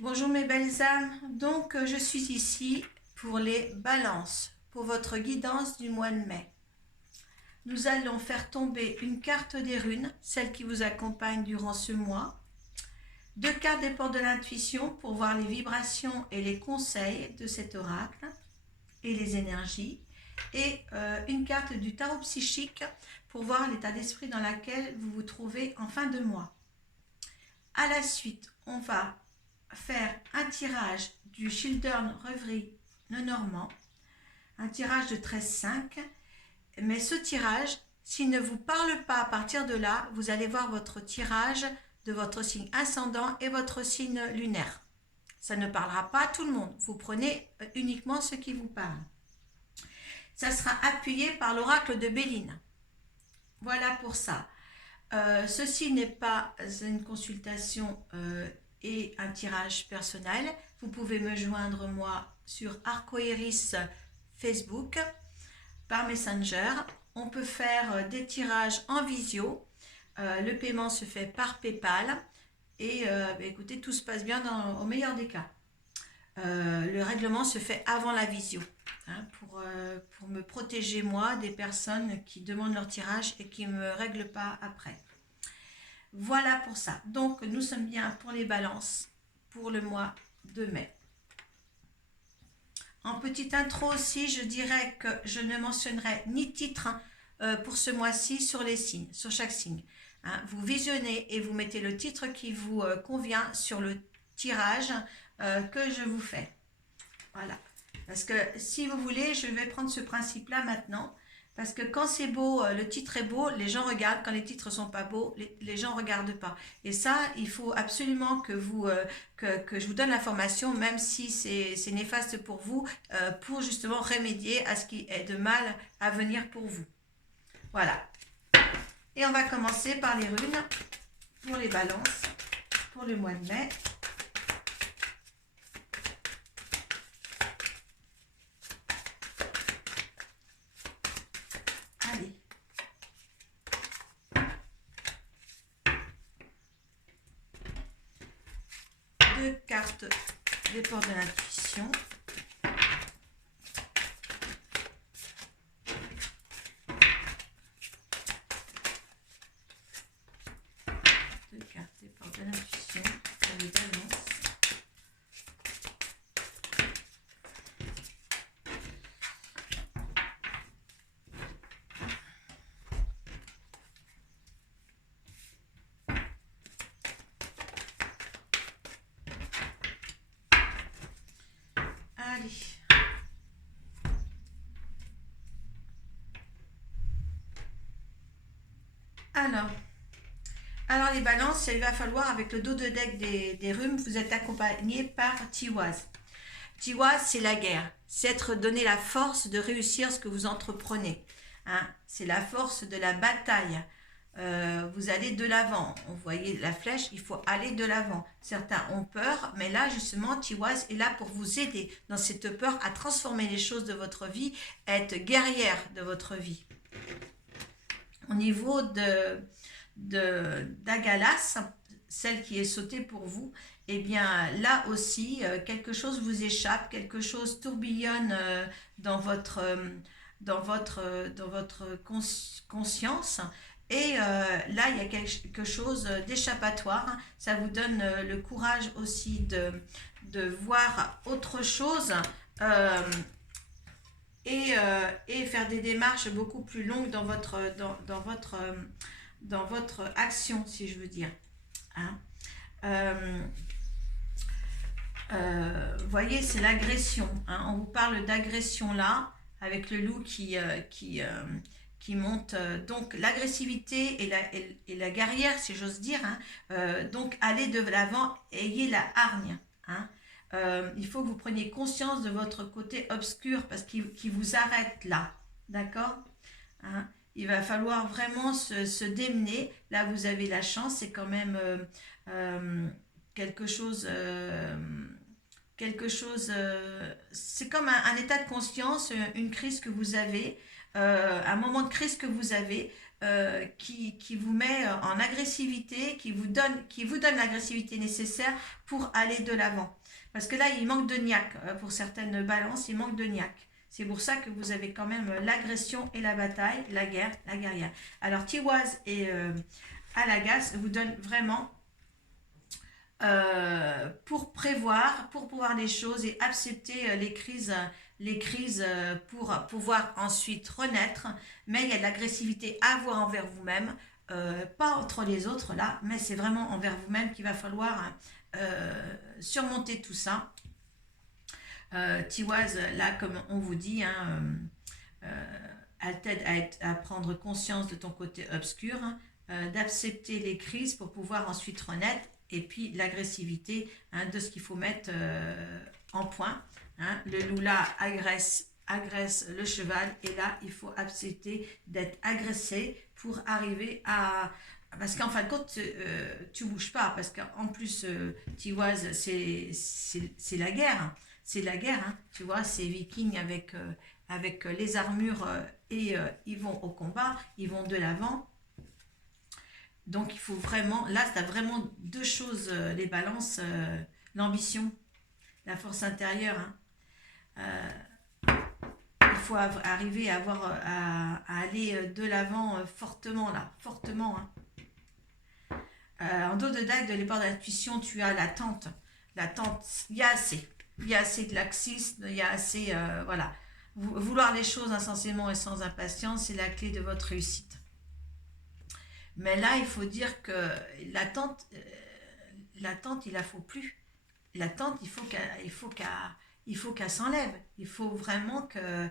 Bonjour mes belles âmes, donc je suis ici pour les balances, pour votre guidance du mois de mai. Nous allons faire tomber une carte des runes, celle qui vous accompagne durant ce mois, deux cartes des portes de l'intuition pour voir les vibrations et les conseils de cet oracle et les énergies, et une carte du tarot psychique pour voir l'état d'esprit dans lequel vous vous trouvez en fin de mois. À la suite, on va faire un tirage du Children Reverie Lenormand, un tirage de 13,5. Mais ce tirage, s'il ne vous parle pas à partir de là, vous allez voir votre tirage de votre signe ascendant et votre signe lunaire. Ça ne parlera pas à tout le monde. Vous prenez uniquement ce qui vous parle. Ça sera appuyé par l'oracle de Béline. Voilà pour ça. Ceci n'est pas une consultation et un tirage personnel. Vous pouvez me joindre moi sur Arcoiris Facebook, par Messenger. On peut faire des tirages en visio. Le paiement se fait par PayPal. Et écoutez, tout se passe bien au meilleur des cas. Le règlement se fait avant la visio, hein, pour me protéger moi des personnes qui demandent leur tirage et qui ne me règlent pas après. Voilà pour ça. Donc nous sommes bien pour les balances pour le mois de mai. En petite intro aussi, je dirais que je ne mentionnerai ni titre pour ce mois-ci sur les signes, sur chaque signe. Hein, vous visionnez et vous mettez le titre qui vous convient sur le tirage que je vous fais. Voilà. Parce que si vous voulez, je vais prendre ce principe-là maintenant. Parce que quand c'est beau, le titre est beau, les gens regardent. Quand les titres sont pas beaux, les gens ne regardent pas. Et ça, il faut absolument que je vous donne l'information, même si c'est néfaste pour justement remédier à ce qui est de mal à venir pour vous. Voilà. Et on va commencer par les runes pour les balances pour le mois de mai. Allez. Deux cartes des portes de l'intuition. Deux cartes des portes de l'intuition pour les balances. Allez. Alors les balances, il va falloir, avec le dos de deck des rhumes, vous êtes accompagné par Tiwaz. Tiwaz, c'est la guerre. C'est être donné la force de réussir ce que vous entreprenez. Hein, c'est la force de la bataille. Vous allez de l'avant. Vous voyez la flèche, il faut aller de l'avant. Certains ont peur, mais là justement, Tiwaz est là pour vous aider dans cette peur à transformer les choses de votre vie, à être guerrière de votre vie. Au niveau d'Agalas, celle qui est sautée pour vous, eh bien là aussi, quelque chose vous échappe, quelque chose tourbillonne dans votre, conscience. Et là, il y a quelque chose d'échappatoire. Ça vous donne le courage aussi de voir autre chose. Et faire des démarches beaucoup plus longues dans votre action, si je veux dire. Hein. Vous voyez, c'est l'agression. Hein. On vous parle d'agression là, avec le loup qui monte. Donc l'agressivité et la guerrière, si j'ose dire. Hein. Donc allez de l'avant, ayez la hargne. Hein. Il faut que vous preniez conscience de votre côté obscur parce qu'il vous arrête là, d'accord, hein. Il va falloir vraiment se démener. Là, vous avez la chance, c'est quand même quelque chose, c'est comme un état de conscience, une crise que vous avez, un moment de crise que vous avez. qui vous met en agressivité, qui vous donne l'agressivité nécessaire pour aller de l'avant. Parce que là, il manque de niaque. Pour certaines balances, il manque de niaque. C'est pour ça que vous avez quand même l'agression et la bataille, la guerre, la guerrière. Alors, Tiwaz et Alagas vous donnent vraiment pour prévoir, pour pouvoir les choses et accepter les crises pour pouvoir ensuite renaître. Mais il y a de l'agressivité à avoir envers vous-même, pas entre les autres là, mais c'est vraiment envers vous-même qu'il va falloir surmonter tout ça. Tiwaz, là, comme on vous dit, hein, elle t'aide à prendre conscience de ton côté obscur, hein, d'accepter les crises pour pouvoir ensuite renaître, et puis l'agressivité, hein, de ce qu'il faut mettre en point. Hein. Le loup là agresse le cheval, et là, il faut accepter d'être agressé pour arriver à... Parce qu'en fin de compte, tu bouges pas, parce qu'en plus, Tiwaz, c'est la guerre. Hein. C'est la guerre, hein, tu vois, ces vikings avec les armures et ils vont au combat, ils vont de l'avant. Donc il faut vraiment, là tu as vraiment deux choses, les balances, l'ambition, la force intérieure. Hein. Il faut arriver à aller de l'avant fortement là, fortement. Hein. En dos de dague de l'épaule d'intuition, tu as l'attente. L'attente, il y a assez. Il y a assez de laxisme, il y a assez... voilà. Vouloir les choses insensiblement et sans impatience, c'est la clé de votre réussite. Mais là, il faut dire que l'attente, il la faut plus. L'attente, il faut qu'elle s'enlève. Il faut vraiment que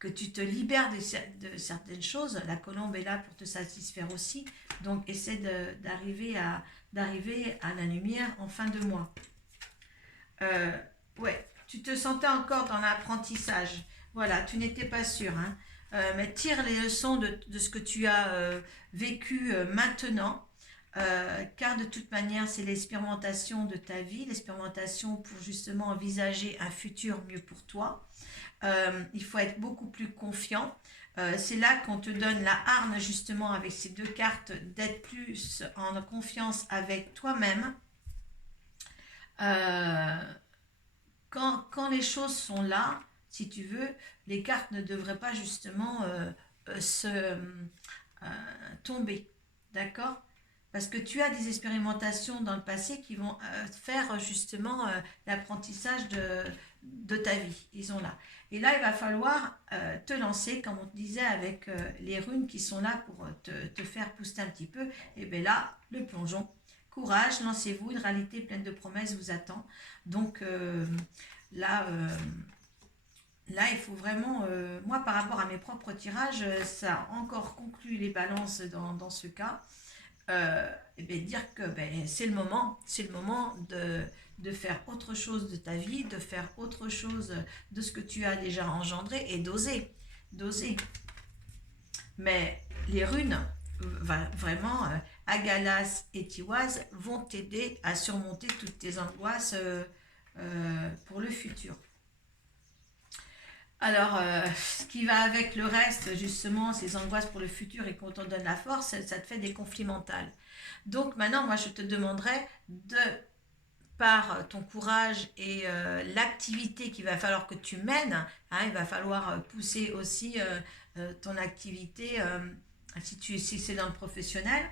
tu te libères de certaines choses. La colombe est là pour te satisfaire aussi. Donc, essaie d'arriver à la lumière en fin de mois. Ouais, tu te sentais encore dans l'apprentissage. Voilà, tu n'étais pas sûr. Hein. Mais tire les leçons de ce que tu as vécu maintenant. Car de toute manière, c'est l'expérimentation de ta vie, l'expérimentation pour justement envisager un futur mieux pour toi. Il faut être beaucoup plus confiant. C'est là qu'on te donne la harne justement avec ces deux cartes, d'être plus en confiance avec toi-même. Quand les choses sont là, si tu veux, les cartes ne devraient pas justement se tomber, d'accord? Parce que tu as des expérimentations dans le passé qui vont faire justement l'apprentissage de ta vie. Ils sont là. Et là, il va falloir te lancer, comme on te disait, avec les runes qui sont là pour te faire pousser un petit peu. Et bien là, le plongeon. Courage, lancez-vous, une réalité pleine de promesses vous attend. Donc là, il faut vraiment, moi par rapport à mes propres tirages, ça a encore conclu les balances dans ce cas. Et bien dire que c'est le moment de faire autre chose de ta vie, de faire autre chose de ce que tu as déjà engendré et d'oser. Mais les runes, vraiment, Agalas et Tiwaz vont t'aider à surmonter toutes tes angoisses pour le futur. Alors, ce qui va avec le reste, justement, ces angoisses pour le futur et qu'on t'en donne la force, ça te fait des conflits mentaux. Donc maintenant, moi, je te demanderai par ton courage et l'activité qu'il va falloir que tu mènes, hein, il va falloir pousser aussi ton activité, si c'est dans le professionnel,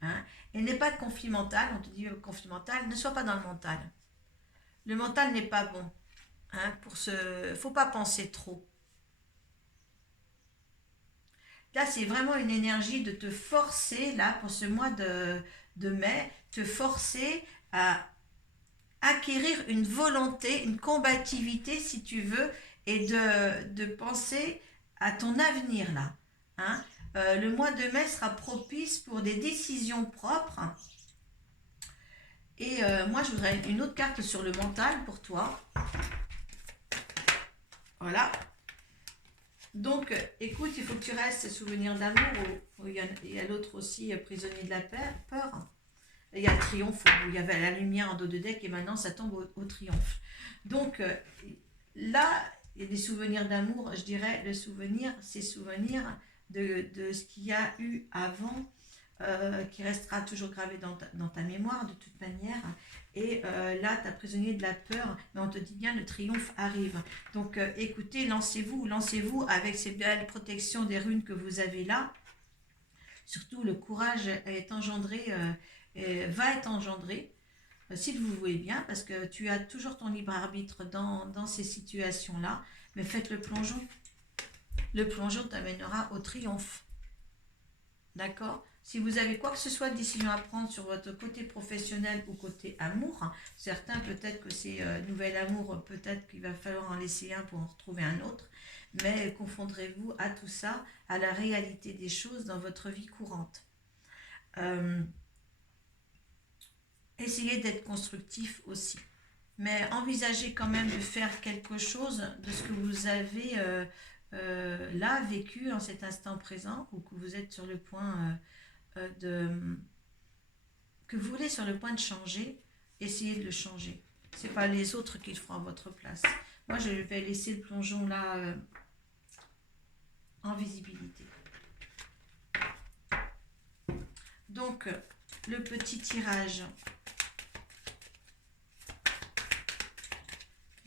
hein, et n'est pas de conflit mental, on te dit conflit mental, ne sois pas dans le mental. Le mental n'est pas bon. Hein, faut pas penser trop. Là, c'est vraiment une énergie de te forcer, là, pour ce mois de mai, te forcer à acquérir une volonté, une combativité, si tu veux, et de penser à ton avenir, là. Hein. Le mois de mai sera propice pour des décisions propres. Et moi, je voudrais une autre carte sur le mental pour toi. Voilà. Donc, écoute, il faut que tu restes souvenir d'amour. Il y a l'autre aussi, prisonnier de la peur. Il y a le triomphe, où il y avait la lumière en dos de deck et maintenant ça tombe au triomphe. Donc, là, et des souvenirs d'amour, je dirais, le souvenir, c'est souvenir de ce qu'il y a eu avant, qui restera toujours gravé dans ta mémoire de toute manière. Et là, tu es prisonnier de la peur, mais on te dit bien le triomphe arrive. Donc écoutez, lancez-vous avec ces belles protections des runes que vous avez là. Surtout le courage est engendré, va être engendré, si vous voulez bien, parce que tu as toujours ton libre arbitre dans ces situations-là, mais faites le plongeon. Le plongeon t'amènera au triomphe. D'accord? Si vous avez quoi que ce soit de décision à prendre sur votre côté professionnel ou côté amour, certains peut-être que c'est nouvel amour, peut-être qu'il va falloir en laisser un pour en retrouver un autre, mais confondrez-vous à tout ça, à la réalité des choses dans votre vie courante. Essayez d'être constructif aussi, mais envisagez quand même de faire quelque chose de ce que vous avez là vécu en cet instant présent, ou que vous êtes sur le point que vous voulez sur le point de changer. Essayez de le changer. C'est pas les autres qui le feront à votre place. Moi, je vais laisser le plongeon là en visibilité. Donc, le petit tirage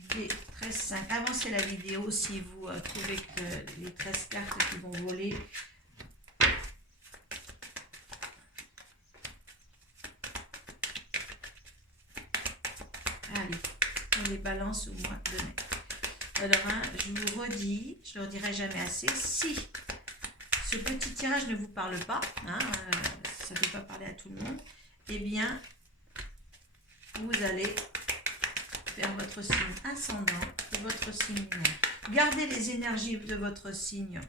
des 13-5. Avancez la vidéo si vous trouvez que les 13 cartes qui vont voler. Allez, on les balance au mois de mai. Alors, hein, je vous redis, je ne le dirai jamais assez, si ce petit tirage ne vous parle pas, hein, ça ne peut pas parler à tout le monde, eh bien, vous allez faire votre signe ascendant et votre signe lunaire. Gardez les énergies de votre signe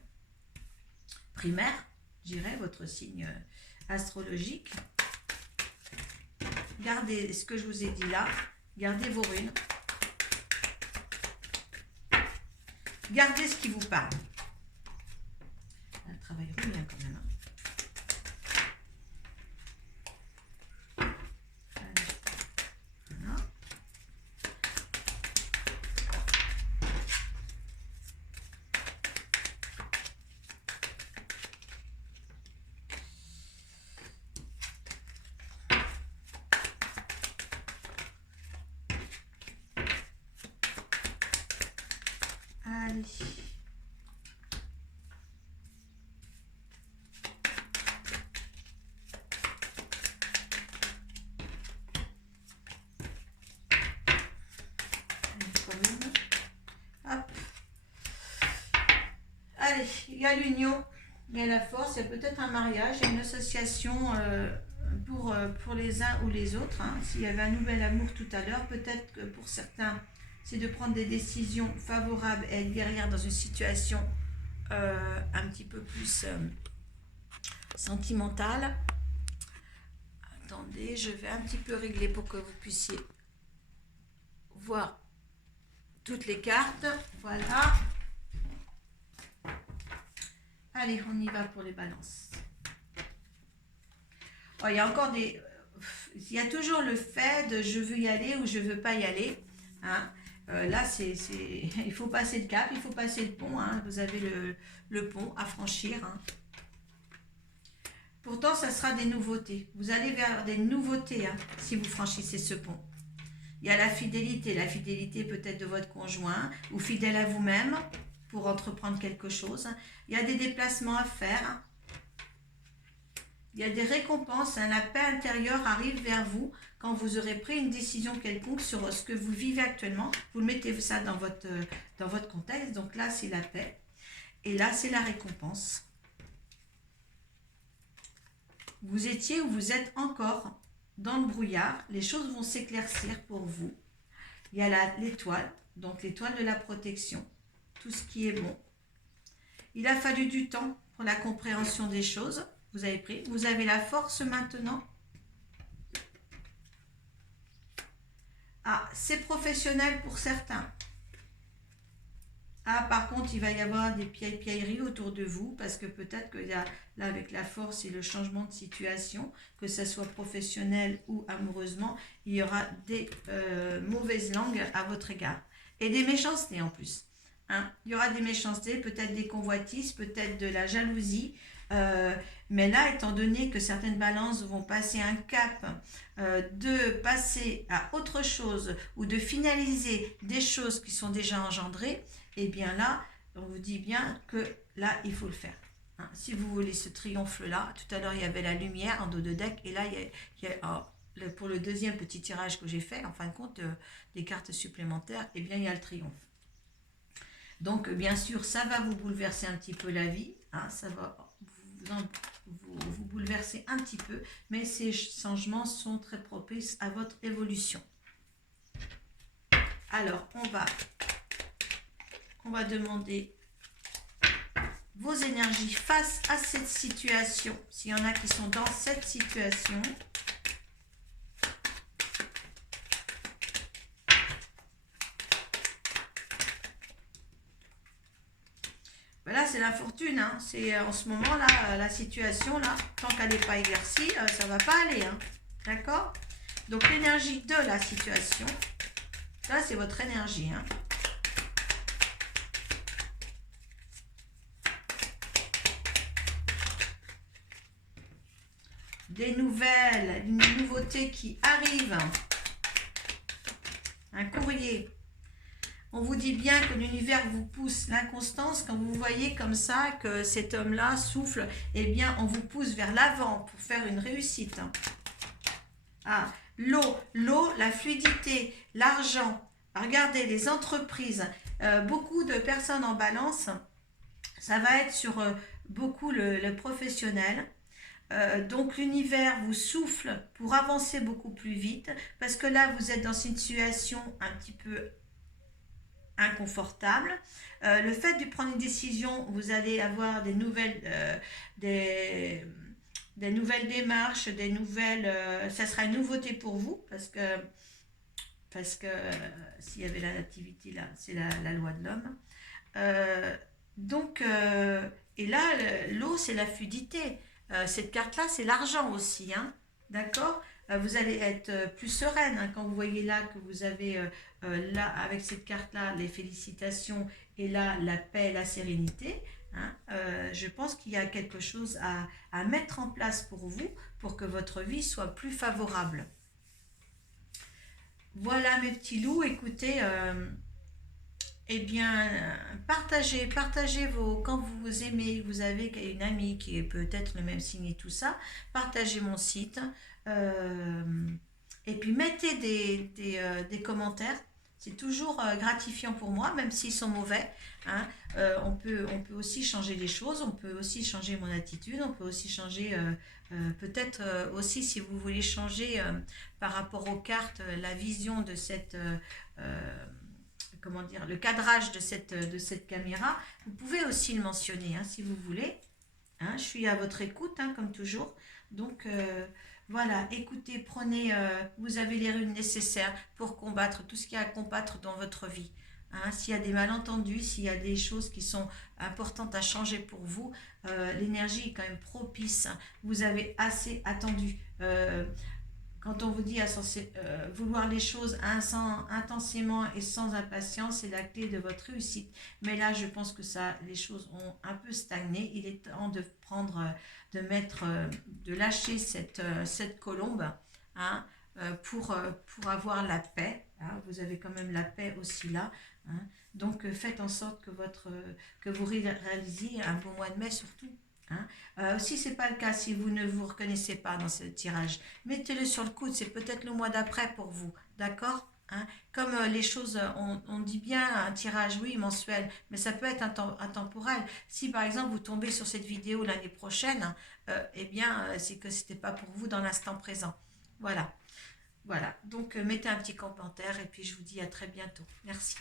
primaire, je dirais, votre signe astrologique. Gardez ce que je vous ai dit là. Gardez vos runes. Gardez ce qui vous parle. Un travail runien quand même. Voilà. Allez. Hop. Allez, il y a l'union, il y a la force, il y a peut-être un mariage, il y a une association pour les uns ou les autres. Hein. S'il y avait un nouvel amour tout à l'heure, peut-être que pour certains, c'est de prendre des décisions favorables et être guerrière dans une situation un petit peu plus sentimentale. Attendez, je vais un petit peu régler pour que vous puissiez voir toutes les cartes. Voilà. Allez, on y va pour les balances. Oh, il y a encore des... Il y a toujours le fait de je veux y aller ou je veux pas y aller. Hein. Là, il faut passer le cap, il faut passer le pont. Hein. Vous avez le pont à franchir. Hein. Pourtant, ça sera des nouveautés. Vous allez vers des nouveautés hein, si vous franchissez ce pont. Il y a la fidélité peut-être de votre conjoint ou fidèle à vous-même pour entreprendre quelque chose. Il y a des déplacements à faire. Il y a des récompenses. La paix intérieure arrive vers vous quand vous aurez pris une décision quelconque sur ce que vous vivez actuellement. Vous mettez ça dans votre contexte. Donc là, c'est la paix. Et là, c'est la récompense. Vous étiez ou vous êtes encore dans le brouillard. Les choses vont s'éclaircir pour vous. Il y a l'étoile, donc l'étoile de la protection. Tout ce qui est bon. Il a fallu du temps pour la compréhension des choses. Vous avez pris. Vous avez la force maintenant. Ah, c'est professionnel pour certains. Ah, par contre, il va y avoir des piailleries autour de vous parce que peut-être que là, avec la force et le changement de situation, que ce soit professionnel ou amoureusement, il y aura des mauvaises langues à votre égard. Et des méchancetés en plus. hein. Il y aura des méchancetés, peut-être des convoitises, peut-être de la jalousie. Mais là, étant donné que certaines balances vont passer un cap, de passer à autre chose ou de finaliser des choses qui sont déjà engendrées, et bien là, on vous dit bien que là, il faut le faire. Hein. Si vous voulez ce triomphe-là, tout à l'heure, il y avait la lumière en dos de deck, et là, pour le deuxième petit tirage que j'ai fait, en fin de compte, des cartes supplémentaires, et bien, il y a le triomphe. Donc, bien sûr, ça va vous bouleverser un petit peu la vie, hein, ça va vous bouleverser un petit peu, mais ces changements sont très propices à votre évolution. Alors, on va demander vos énergies face à cette situation, s'il y en a qui sont dans cette situation. Là, c'est la fortune, hein. C'est en ce moment là, la situation là, tant qu'elle n'est pas éclaircie, ça va pas aller, hein. D'accord? Donc l'énergie de la situation, là c'est votre énergie, hein. Des nouvelles, une nouveauté qui arrive, un courrier. On vous dit bien que l'univers vous pousse l'inconstance. Quand vous voyez comme ça que cet homme-là souffle, eh bien, on vous pousse vers l'avant pour faire une réussite. Ah, l'eau, la fluidité, l'argent. Regardez, les entreprises, beaucoup de personnes en balance, ça va être sur beaucoup le professionnel. Donc l'univers vous souffle pour avancer beaucoup plus vite, parce que là, vous êtes dans une situation un petit peu inconfortable. Le fait de prendre une décision, vous allez avoir des nouvelles, des nouvelles démarches, des nouvelles. Ça sera une nouveauté pour vous parce que s'il y avait la nativité là, c'est la loi de l'homme. Et là, l'eau, c'est la fluidité. Cette carte-là, c'est l'argent aussi, hein, d'accord? Vous allez être plus sereine, hein, quand vous voyez là que vous avez là avec cette carte là les félicitations et là la paix, la sérénité, hein. Je pense qu'il y a quelque chose à mettre en place pour vous pour que votre vie soit plus favorable. Voilà mes petits loups, écoutez, eh bien, partagez vos, quand vous aimez, vous avez une amie qui est peut-être le même signe et tout ça, partagez mon site, et puis mettez des commentaires. C'est toujours gratifiant pour moi, même s'ils sont mauvais, hein. On peut aussi changer les choses, on peut aussi changer mon attitude, on peut aussi changer, peut-être aussi si vous voulez changer par rapport aux cartes, la vision de cette... comment dire, le cadrage de cette caméra, vous pouvez aussi le mentionner, hein, si vous voulez. Hein, je suis à votre écoute, hein, comme toujours. Donc, voilà, écoutez, prenez, vous avez les runes nécessaires pour combattre tout ce qu'il y a à combattre dans votre vie. Hein, s'il y a des malentendus, s'il y a des choses qui sont importantes à changer pour vous, l'énergie est quand même propice. Vous avez assez attendu. Quand on vous dit vouloir les choses intensément et sans impatience, c'est la clé de votre réussite. Mais là, je pense que les choses ont un peu stagné. Il est temps de de lâcher cette colombe, hein, pour avoir la paix. Hein. Vous avez quand même la paix aussi là. Hein. Donc, faites en sorte que vous réalisiez un bon mois de mai surtout. Hein. Si ce n'est pas le cas, si vous ne vous reconnaissez pas dans ce tirage, mettez-le sur le coude, c'est peut-être le mois d'après pour vous, d'accord? Hein. Comme les choses, on dit bien un tirage, oui, mensuel, mais ça peut être intemporel. Si par exemple vous tombez sur cette vidéo l'année prochaine, eh bien c'est que ce n'était pas pour vous dans l'instant présent. Voilà. Voilà, donc mettez un petit commentaire et puis je vous dis à très bientôt. Merci.